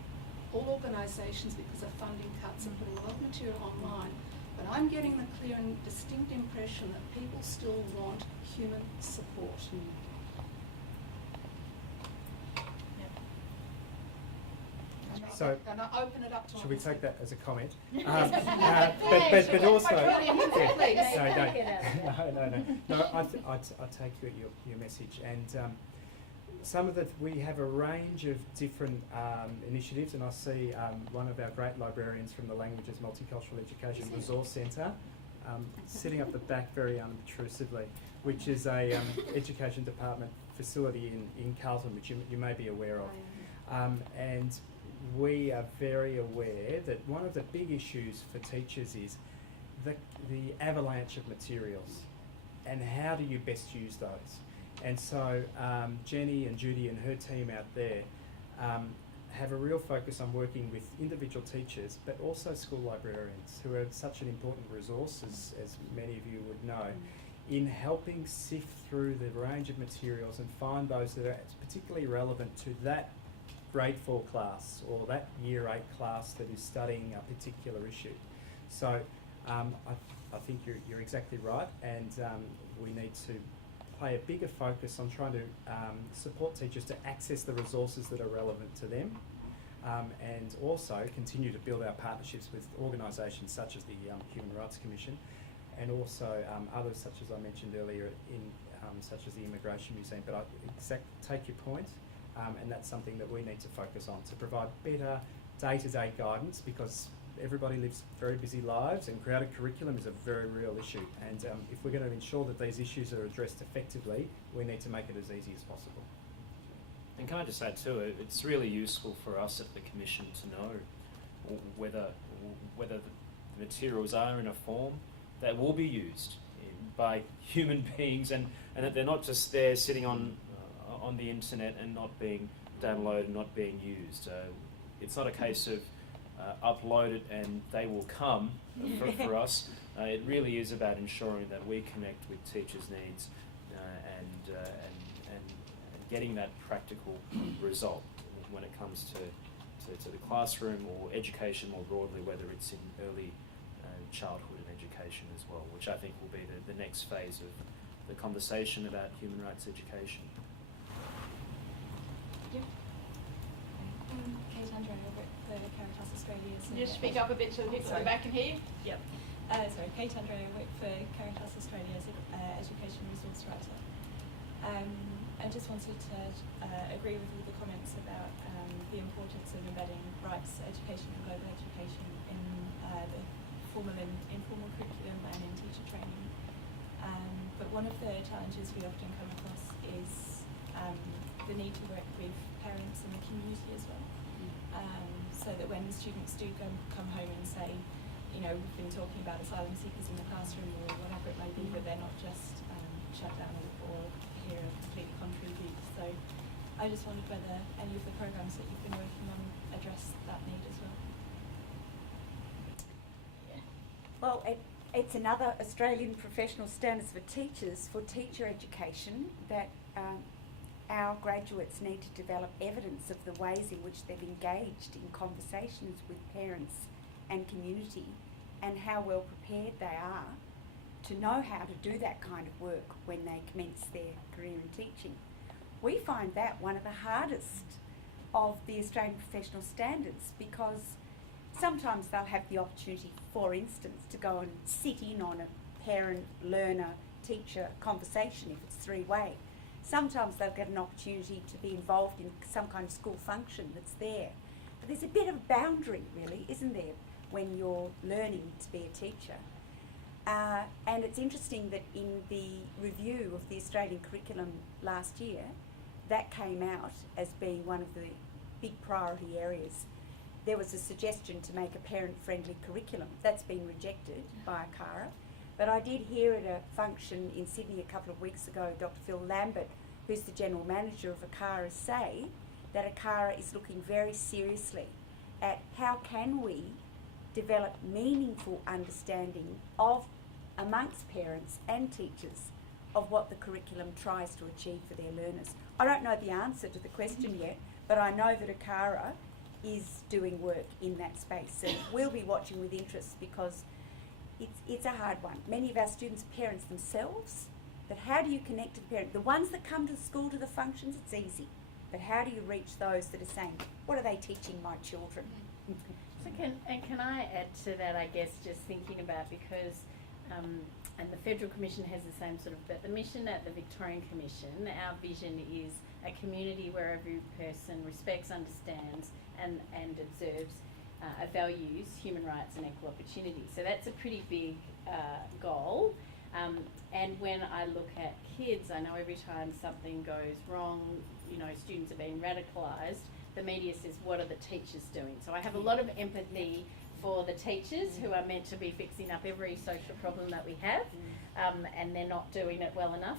All organisations, because of funding cuts, are putting a lot of material online. But I'm getting the clear and distinct impression that people still want human support. So, and I open it up to should we take that as a comment? But But also, No, I take your message, and some of we have a range of different initiatives, and I see one of our great librarians from the Languages Multicultural Education Resource Centre sitting up the back very unobtrusively, which is a education department facility in Carlton, which you may be aware of. And we are very aware that one of the big issues for teachers is the avalanche of materials, and how do you best use those? And so Jenny and Judy and her team out there have a real focus on working with individual teachers, but also school librarians, who are such an important resource, as many of you would know, in helping sift through the range of materials and find those that are particularly relevant to that grade 4 class or that year 8 class that is studying a particular issue. So I think you're exactly right, and we need to play a bigger focus on trying to support teachers to access the resources that are relevant to them, and also continue to build our partnerships with organisations such as the Human Rights Commission, and also others such as I mentioned earlier, such as the Immigration Museum. But I take your point, and that's something that we need to focus on to provide better day-to-day guidance, because everybody lives very busy lives, and crowded curriculum is a very real issue. And if we're going to ensure that these issues are addressed effectively, we need to make it as easy as possible. And can I just add too, it's really useful for us at the Commission to know whether the materials are in a form that will be used by human beings, and that they're not just there sitting on the internet and not being downloaded and not being used. It's not a case of upload it and they will come for us. It really is about ensuring that we connect with teachers' needs and getting that practical result when it comes to the classroom or education more broadly, whether it's in early childhood and education as well, which I think will be the next phase of the conversation about human rights education. Yep. Kate Andre, I work for Caritas Australia. Just speak up a bit so the people at the back can hear you. Yep. Kate Andre, I work for Caritas Australia as an education resource writer. I just wanted to agree with all the comments about the importance of embedding rights education and global education in the formal and informal curriculum and in teacher training. But one of the challenges we often come across is the need to work with parents and the community as well. So that when students do come home and say, you know, we've been talking about asylum seekers in the classroom or whatever it may be, but they're not just shut down or hear a completely contrary view. So I just wondered whether any of the programs that you've been working on address that need as well. Well, it's another Australian professional standards for teachers, for teacher education, that our graduates need to develop evidence of the ways in which they've engaged in conversations with parents and community, and how well prepared they are to know how to do that kind of work when they commence their career in teaching. We find that one of the hardest of the Australian professional standards, because sometimes they'll have the opportunity, for instance, to go and sit in on a parent-learner-teacher conversation if it's three-way. Sometimes they'll get an opportunity to be involved in some kind of school function that's there. But there's a bit of a boundary, really, isn't there, when you're learning to be a teacher. And it's interesting that in the review of the Australian curriculum last year, that came out as being one of the big priority areas. There was a suggestion to make a parent-friendly curriculum. That's been rejected by ACARA. But I did hear at a function in Sydney a couple of weeks ago, Dr. Phil Lambert, who's the General Manager of ACARA, say that ACARA is looking very seriously at how can we develop meaningful understanding of, amongst parents and teachers, of what the curriculum tries to achieve for their learners. I don't know the answer to the question yet, but I know that ACARA is doing work in that space, and we'll be watching with interest, because it's a hard one. Many of our students are parents themselves, but how do you connect to the parent? The ones that come to school to the functions, it's easy, but how do you reach those that are saying, what are they teaching my children? So can I add to that, I guess, just thinking about, because and the Federal Commission has the same sort of, but the mission at the Victorian Commission, our vision is a community where every person respects, understands and observes, values human rights and equal opportunity. So that's a pretty big goal. And when I look at kids, I know every time something goes wrong, you know, students are being radicalised, the media says, what are the teachers doing? So I have a lot of empathy for the teachers who are meant to be fixing up every social problem that we have, and they're not doing it well enough.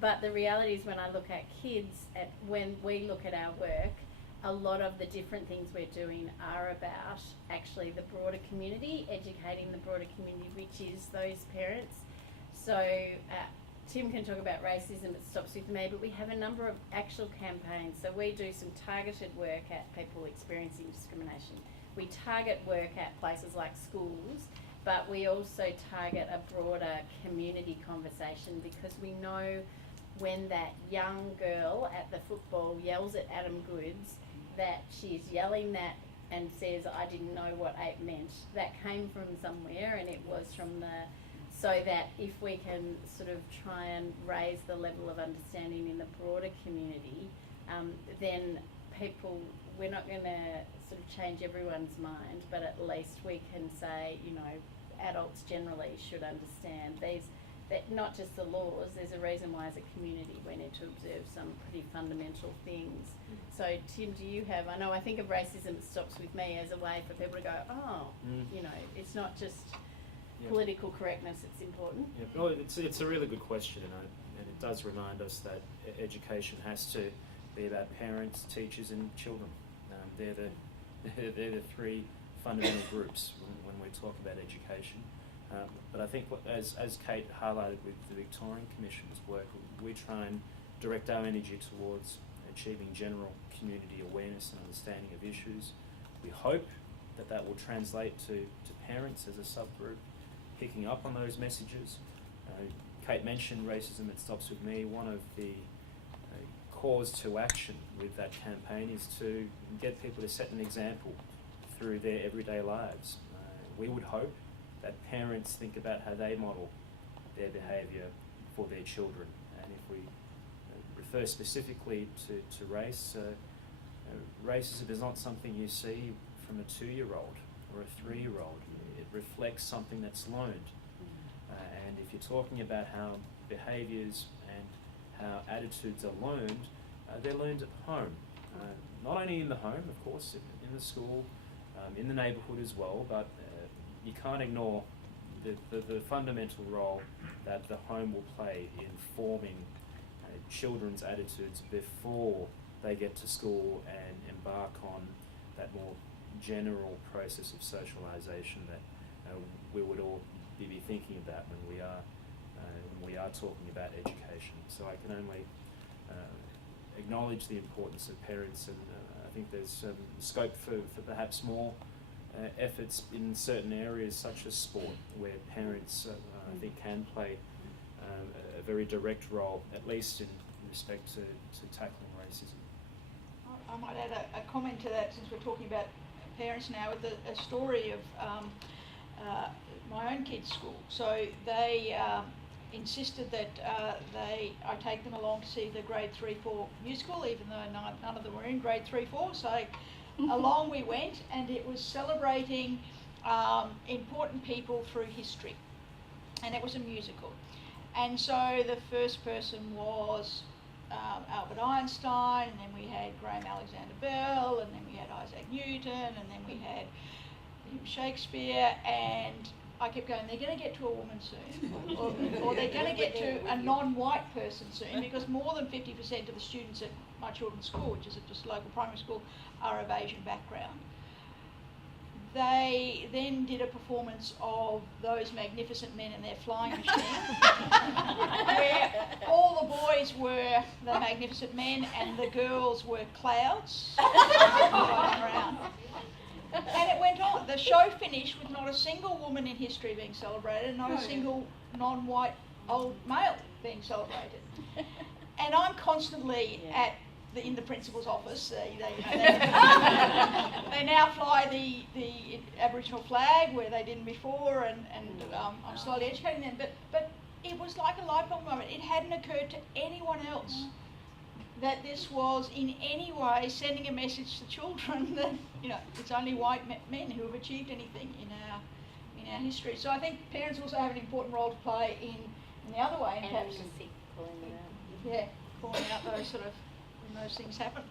But the reality is, when I look at kids, when we look at our work, a lot of the different things we're doing are about actually the broader community, educating the broader community, which is those parents. So Tim can talk about racism, it stops with me, but we have a number of actual campaigns. So we do some targeted work at people experiencing discrimination. We target work at places like schools, but we also target a broader community conversation, because we know when that young girl at the football yells at Adam Goods, that she's yelling that and says, I didn't know what ape meant. That came from somewhere, and it was from the... So that if we can sort of try and raise the level of understanding in the broader community, then people, we're not going to sort of change everyone's mind, but at least we can say, you know, adults generally should understand these, that not just the laws, there's a reason why as a community we need to observe some pretty fundamental things. So Tim, do you have, I think of racism stops with me as a way for people to go, you know, it's not just political correctness, it's important. Yeah, well, it's a really good question, and it does remind us that education has to be about parents, teachers and children. They're the three fundamental groups when we talk about education. But I think as Kate highlighted with the Victorian Commission's work, we try and direct our energy towards achieving general community awareness and understanding of issues. We hope that will translate to parents as a subgroup, picking up on those messages. Kate mentioned racism, it stops with me. One of the calls to action with that campaign is to get people to set an example through their everyday lives. We would hope that parents think about how they model their behaviour for their children. And if we refer specifically to race, racism is not something you see from a 2-year-old or a 3-year-old. It reflects something that's learned. And if you're talking about how behaviours and how attitudes are learned, they're learned at home. Not only in the home, of course, in the school, in the neighbourhood as well, but you can't ignore the fundamental role that the home will play in forming children's attitudes before they get to school and embark on that more general process of socialisation that we would all be thinking about when we are talking about education. So I can only acknowledge the importance of parents, and I think there's scope for perhaps more efforts in certain areas such as sport, where parents I think can play a very direct role, at least in respect to tackling racism. I might add a comment to that, since we're talking about parents now, with a story of my own kids' school. So they insisted that I take them along to see the grade 3-4 musical, even though none of them were in grade 3-4. So along we went, and it was celebrating important people through history, and it was a musical. And so the first person was Albert Einstein, and then we had Graham Alexander Bell, and then we had Isaac Newton, and then we had Shakespeare, and I kept going, they're going to get to a woman soon, or they're going to get to a non-white person soon, because more than 50% of the students at my children's school, which is just a local primary school, are of Asian background. They then did a performance of Those Magnificent Men and Their Flying Machine, where all the boys were the magnificent men and the girls were clouds flying around. And it went on. The show finished with not a single woman in history being celebrated, not a single non-white old male being celebrated. And I'm constantly in the principal's office. They now fly the Aboriginal flag where they didn't before, and I'm slowly educating them. But it was like a light bulb moment. It hadn't occurred to anyone else that this was in any way sending a message to children that, you know, it's only white men who have achieved anything in our history. So I think parents also have an important role to play in the other way, and perhaps calling out those sort of when those things happen.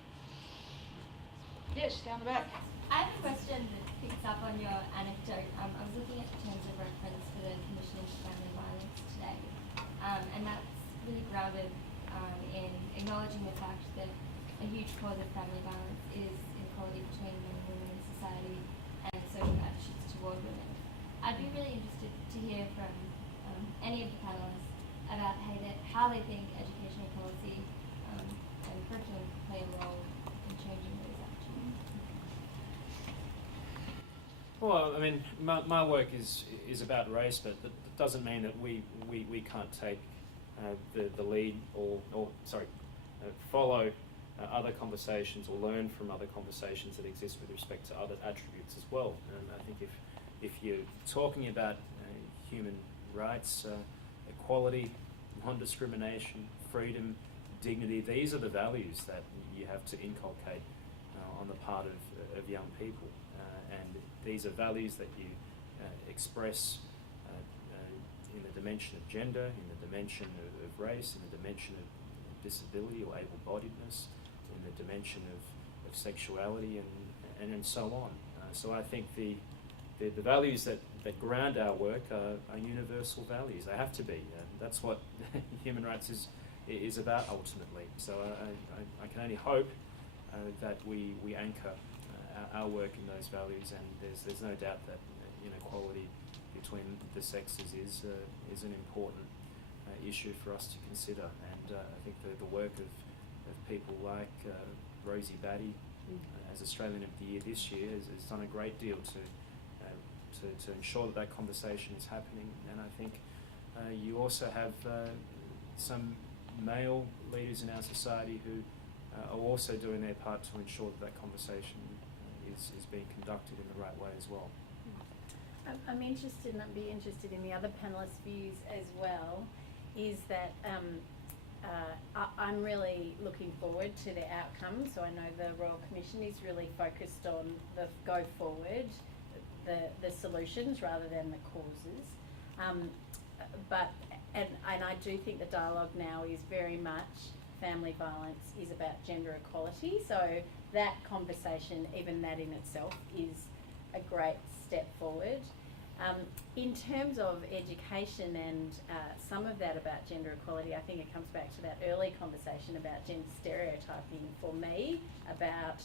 Yes, down the back. I have a question that picks up on your anecdote. I was looking at the terms of reference for the Commission into Family Violence today, and that's really grounded in acknowledging the fact that a huge cause of family violence is inequality between men and women in society and social attitudes toward women. I'd be really interested to hear from any of the panellists about how they think educational policy and curriculum play a role in changing those attitudes. Well, I mean, my work is about race, but that doesn't mean that we can't take the lead or follow other conversations or learn from other conversations that exist with respect to other attributes as well. And I think if you're talking about human rights, equality, non-discrimination, freedom, dignity, these are the values that you have to inculcate on the part of young people. And these are values that you express in the dimension of gender, in the dimension of race, in the dimension of disability or able-bodiedness, in the dimension of sexuality, and so on. So I think the values that ground our work are universal values. They have to be. That's what human rights is about ultimately. So I can only hope that we anchor our work in those values, and there's no doubt that equality between the sexes is an important issue for us to consider. And I think the work of people like Rosie Batty as Australian of the Year this year has done a great deal to ensure that conversation is happening. And I think you also have some male leaders in our society who are also doing their part to ensure that conversation is being conducted in the right way as well. I'm interested, and I'd be interested in the other panellists' views as well, is that I'm really looking forward to the outcome. So I know the Royal Commission is really focused on the go forward, the solutions rather than the causes. And I do think the dialogue now is very much family violence is about gender equality. So that conversation, even that in itself, is a great step forward. In terms of education and some of that about gender equality, I think it comes back to that early conversation about gender stereotyping for me, about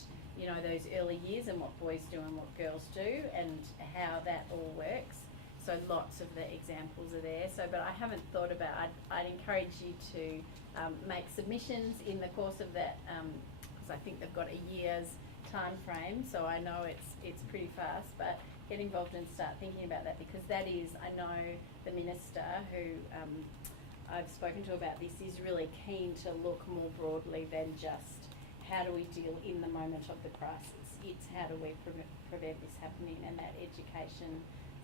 those early years and what boys do and what girls do and how that all works. So lots of the examples are there. So, but I haven't thought about. I'd encourage you to make submissions in the course of that, because I think they've got a year's time frame. So I know it's pretty fast, but get involved and start thinking about that, because that is, I know the minister who I've spoken to about this is really keen to look more broadly than just how do we deal in the moment of the crisis. It's how do we prevent this happening, and that education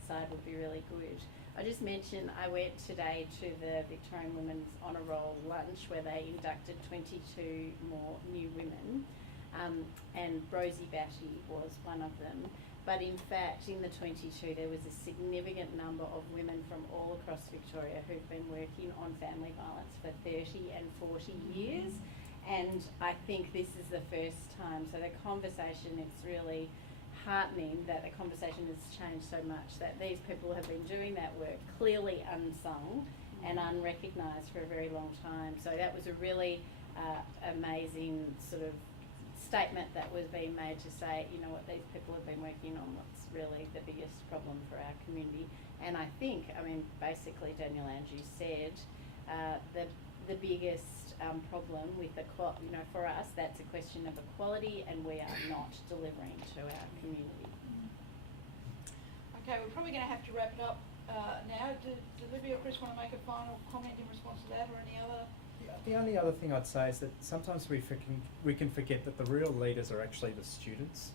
side would be really good. I just mentioned I went today to the Victorian Women's Honour Roll lunch where they inducted 22 more new women, and Rosie Batty was one of them. But in fact, in the 22, there was a significant number of women from all across Victoria who've been working on family violence for 30 and 40 years. And I think this is the first time. So the conversation, it's really heartening that the conversation has changed so much, that these people have been doing that work clearly unsung and unrecognised for a very long time. So that was a really amazing sort of statement that was being made to say, what these people have been working on, what's really the biggest problem for our community. And I think, basically Daniel Andrews said the biggest problem with for us, that's a question of equality, and we are not delivering to our community. Okay, we're probably going to have to wrap it up now. Do Libby or Chris want to make a final comment in response to that, or any other? The only other thing I'd say is that sometimes we can forget that the real leaders are actually the students,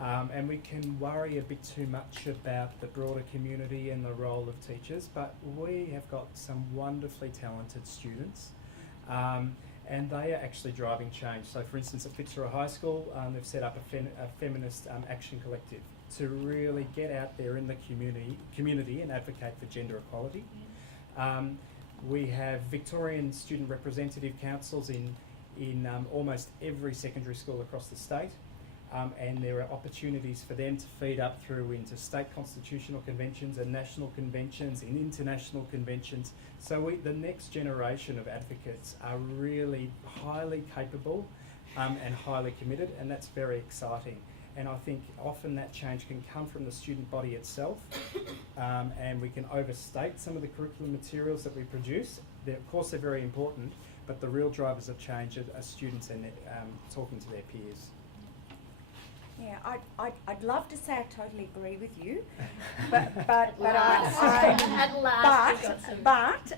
and we can worry a bit too much about the broader community and the role of teachers, but we have got some wonderfully talented students, and they are actually driving change. So for instance, at Fitzroy High School, they've set up a feminist action collective to really get out there in the community and advocate for gender equality. We have Victorian student representative councils in almost every secondary school across the state, and there are opportunities for them to feed up through into state constitutional conventions and national conventions and international conventions. So the next generation of advocates are really highly capable and highly committed, and that's very exciting. And I think often that change can come from the student body itself, and we can overstate some of the curriculum materials that we produce, of course they're very important, but the real drivers of change are students and talking to their peers. Yeah, I'd love to say I totally agree with you, but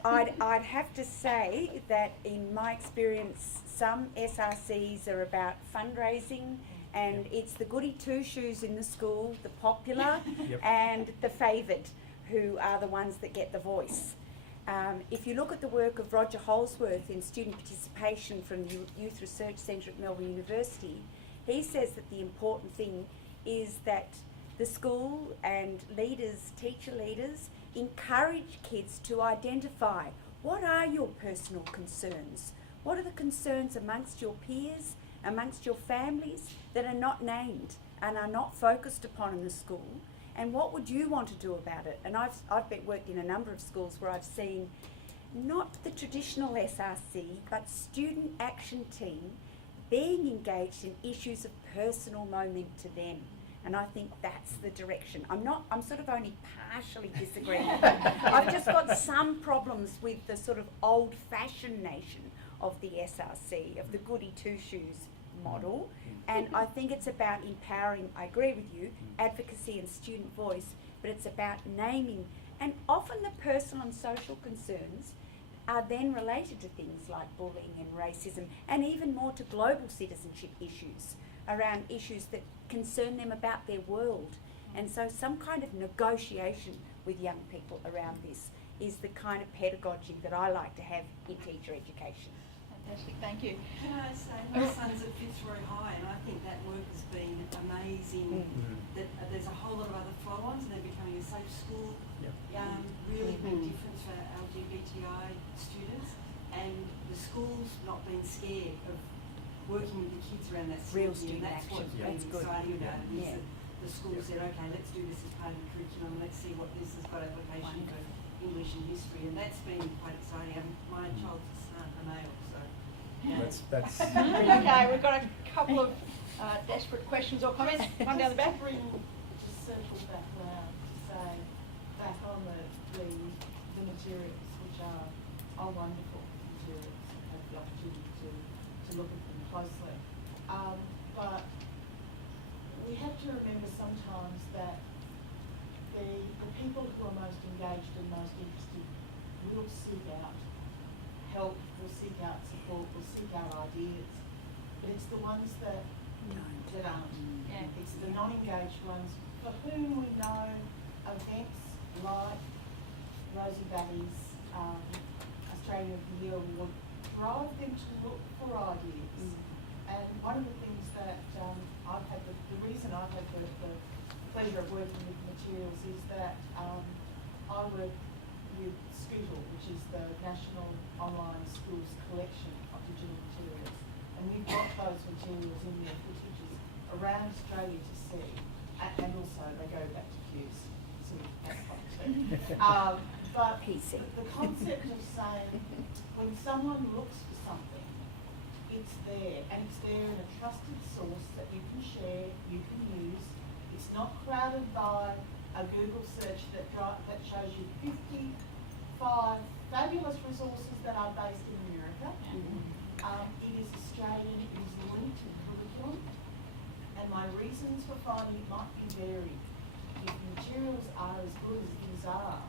I'd have to say that in my experience, some SRCs are about fundraising, and it's the goody two-shoes in the school, the popular and the favoured, who are the ones that get the voice. If you look at the work of Roger Holsworth in student participation from the Youth Research Centre at Melbourne University, he says that the important thing is that the school and leaders, teacher leaders, encourage kids to identify what are your personal concerns, what are the concerns amongst your peers, amongst your families that are not named and are not focused upon in the school, and what would you want to do about it? And I've worked in a number of schools where I've seen not the traditional SRC, but student action team being engaged in issues of personal moment to them. And I think that's the direction. I'm sort of only partially disagreeing. I've just got some problems with the sort of old-fashioned nation of the SRC, of the goody two-shoes model. And I think it's about empowering, I agree with you, advocacy and student voice, but it's about naming. And often the personal and social concerns are then related to things like bullying and racism, and even more to global citizenship issues, around issues that concern them about their world. And so some kind of negotiation with young people around this is the kind of pedagogy that I like to have in teacher education. Fantastic, thank you. Can I say, my son's at Fitzroy High, and I think that work has been amazing. That there's a whole lot of other follow-ons, and they're becoming a safe school. Really big difference for LGBTI students, and the schools not being scared of working with the kids around that Real student student action. That's what's action. been exciting about it, is that the school said, okay, let's do this as part of the curriculum, let's see what this has got application for English and history, and that's been quite exciting. My child's a male, so. That's Okay, we've got a couple of desperate questions or comments. One down the back. To circle back round to say, back on the materials, which are wonderful materials, have the opportunity to look at them closely. But we have to remember sometimes that the people who are most engaged and most interested will seek out help, will seek out support, will seek out ideas. But it's the ones that aren't. It's the non-engaged ones for whom we know events like Rosie Batty's Australia of the Year Award drive them to look for ideas. And one of the things that I've had, the reason I've had the pleasure of working with materials is that I work with Scootle, which is the National Online Schools Collection of digital materials. And we've got those materials in there for teachers around Australia to see. And also they go back to Q's, so that's fun too. But the concept of saying, when someone looks for something, it's there, and it's there in a trusted source that you can share, you can use. It's not crowded by a Google search that shows you 55 fabulous resources that are based in America. It is Australian, it is linked to curriculum, and my reasons for finding it might be varied. If the materials are as good as these are,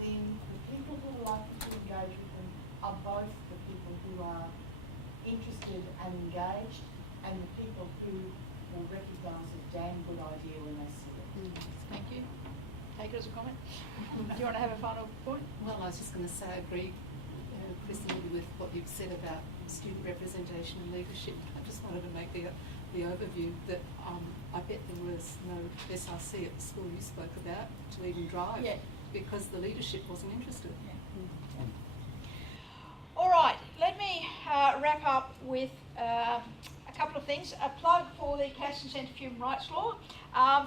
then the people who are likely to engage with them are both the people who are interested and engaged, and the people who will recognise a damn good idea when they see it. Thank you. Take it as a comment. Do you want to have a final point? Well, I was just going to say I agree, Chris, with what you've said about student representation and leadership. I just wanted to make the overview that I bet there was no SRC at the school you spoke about to even drive, because the leadership wasn't interested. All right, let me wrap up with a couple of things. A plug for the Castan Centre for Human Rights Law.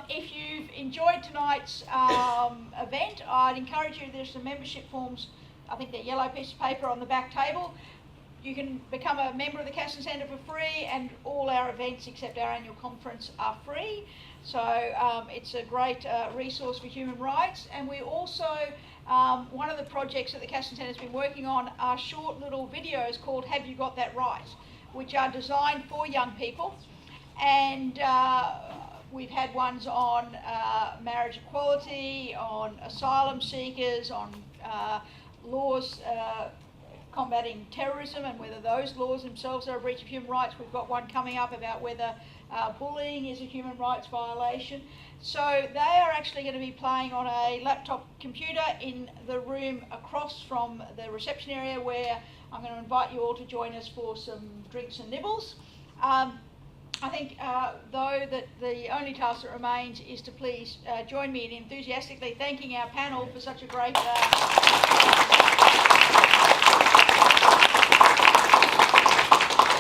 If you've enjoyed tonight's event, I'd encourage you, there's some membership forms, I think they're yellow piece of paper on the back table. You can become a member of the Castan Centre for free, and all our events except our annual conference are free. So it's a great resource for human rights. And we also, one of the projects that the Castan Centre has been working on are short little videos called Have You Got That Right?, which are designed for young people. And we've had ones on marriage equality, on asylum seekers, on laws combating terrorism and whether those laws themselves are a breach of human rights. We've got one coming up about whether bullying is a human rights violation. So they are actually going to be playing on a laptop computer in the room across from the reception area, where I'm going to invite you all to join us for some drinks and nibbles. I think, though, that the only task that remains is to please join me in enthusiastically thanking our panel for such a great